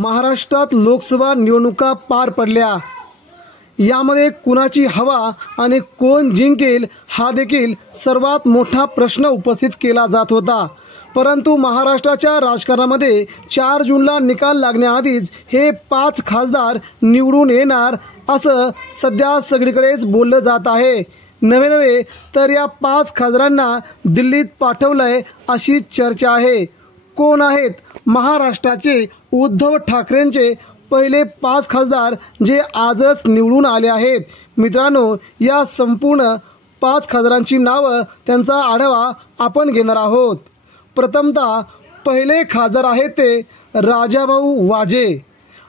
महाराष्ट्रात लोकसभा निवडणुका पार पडल्या। यामध्ये कुणाची हवा आणि कोण जिंकेल हा देखील सर्वात मोठा प्रश्न उपस्थित केला जात होता। परंतु महाराष्ट्राच्या राजकारणामध्ये 4 जूनला निकाल लागण्याआधीच हे 5 खासदार निवडून येणार असं सध्या सगळीकडेच बोललं जात आहे। नवे तर या 5 खासदारांना दिल्लीत पाठवलंय अशी चर्चा आहे। कोण आहेत महाराष्ट्राचे उद्धव ठाकरेंचे पहिले 5 खासदार जे आजच निवडून आले आहेत? मित्रांनो, या संपूर्ण 5 खासदारांची नावं, त्यांचा आढावा आपण घेणार आहोत। प्रथमतः पहिले खासदार आहेत ते राजाभाऊ वाजे।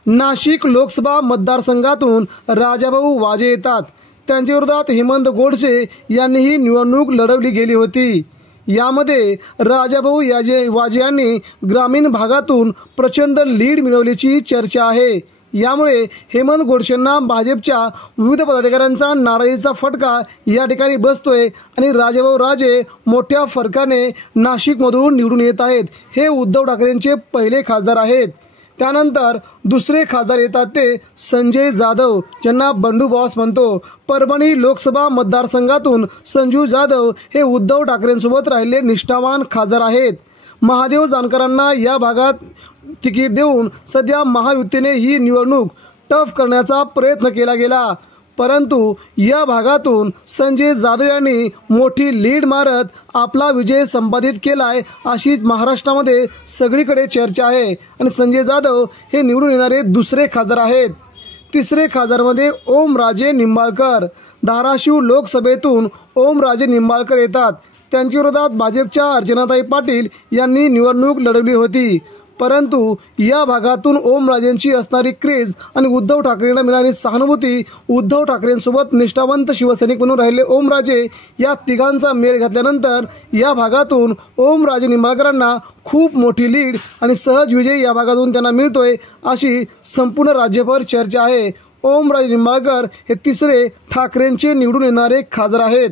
नाशिक लोकसभा मतदारसंघातून राजाभाऊ वाजे येतात। त्यांच्या विरोधात हेमंत गोडसे यांनीही निवडणूक लढवली गेली होती। यामध्ये राजाभाऊ वाजे यांनी ग्रामीण भागातून प्रचंड लीड मिळवल्याची चर्चा आहे। यामुळे हेमंत गोडसेंना भाजपच्या विविध पदाधिकाऱ्यांचा नाराजीचा फटका या ठिकाणी बसतोय आणि राजाभाऊ वाजे मोठ्या फरकाने नाशिकमधून निवडून येत आहेत। हे उद्धव ठाकरेंचे पहिले खासदार आहेत। त्यानंतर दुसरे खासदार येतात ते संजय जाधव, ज्यांना बंडू बॉस म्हणतो। परभणी लोकसभा मतदारसंघातून संजू जाधव हे उद्धव ठाकरेंसोबत राहिलेले निष्ठावान खासदार आहेत। महादेव जानकरांना या भागात तिकीट देऊन सध्या महायुतीने ही निवडणूक टफ करण्याचा प्रयत्न केला गेला, परंतु या भागातून संजय जाधव यांनी मोठी लीड मारत आपला विजय संपादित केलाय अशी महाराष्ट्रामध्ये सगळीकडे चर्चा आहे। आणि संजय जाधव हे निवडून येणारे दुसरे खासदार आहेत। तिसरे खासदारमध्ये ओमराजे निंबाळकर। धाराशिव लोकसभेतून ओमराजे निंबाळकर येतात। त्यांच्या विरोधात भाजपच्या अर्चनाताई पाटील यांनी निवडणूक लढवली होती, परंतु या भागातून ओमराजेंची असणारी क्रेज आणि उद्धव ठाकरेंना मिळणारी सहानुभूती, उद्धव ठाकरेंसोबत निष्ठावंत शिवसैनिक म्हणून राहिले ओमराजे, या तिघांचा मेळ घातल्यानंतर या भागातून ओमराजे निंबाळकरांना खूप मोठी लीड आणि सहज विजय या भागातून त्यांना मिळतोय अशी संपूर्ण राज्यभर चर्चा आहे। ओमराजे निंबाळकर हे तिसरे ठाकरेंचे निवडून येणारे खासदार आहेत।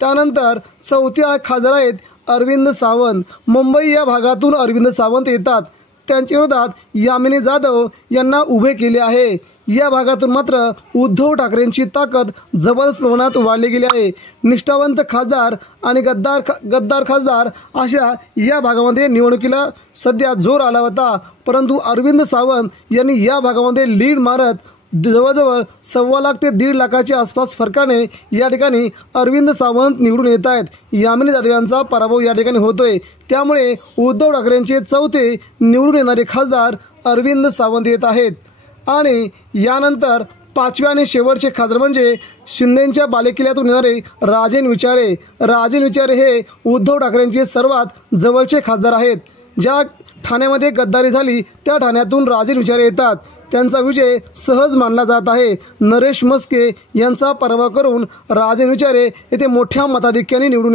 त्यानंतर चौथे खासदार आहेत अरविंद सावंत। मुंबई या भागातून अरविंद सावंत येतात। त्यांच्या विरोधात यामिनी जाधव यांना उभे केले आहे। या भागातून मात्र उद्धव ठाकरेंची ताकद जबरदस्त प्रमाणात वाढली गेली आहे। निष्ठावंत खासदार आणि गद्दार खासदार अशा या भागामध्ये निवडणुकीला सध्या जोर आला होता, परंतु अरविंद सावंत यांनी या भागामध्ये लीड मारत जवळजवळ 1.25 लाख ते 1.5 लाखाच्या आसपास फरकाने या ठिकाणी अरविंद सावंत निवडून येत आहेत। यामिनी जाधव यांचा पराभव या ठिकाणी होतोय। त्यामुळे उद्धव ठाकरेंचे चौथे निवडून येणारे खासदार अरविंद सावंत येत आहेत। आणि यानंतर 5वे आणि शेवटचे खासदार म्हणजे शिंदेंच्या बालेकिल्ल्यातून येणारे राजेन विचारे। राजेन विचारे हे उद्धव ठाकरेंचे सर्वात जवळचे खासदार आहेत। ज्या ठाण्यामध्ये गद्दारी झाली त्या ठाण्यातून राजेन विचारे येतात। त्यांचा विजय सहज मानला जात आहे। नरेश मस्के यांचा पराभव करून राजेन विचारे येथे मोठ्या मताधिक्याने निवडून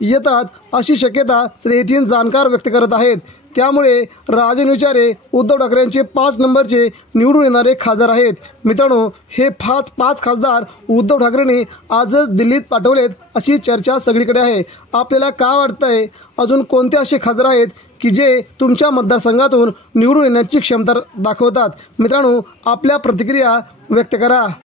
येतात अशी शक्यता येथील जाणकार व्यक्त करत आहेत। त्यामुळे राजेन विचारे उद्धव ठाकरेंचे 5 नंबरचे निवडून येणारे खासदार आहेत। मित्रांनो, हे 5 खासदार उद्धव ठाकरेंनी आजच दिल्लीत पाठवलेत अशी चर्चा सगळीकडे आहे। आपल्याला काय वाटतंय, अजून कोणते असे खासदार आहेत की जे तुमच्या मतदारसंघातून निवडून येण्याची क्षमता दाखवतात? मित्रांनो, आपल्या प्रतिक्रिया व्यक्त करा।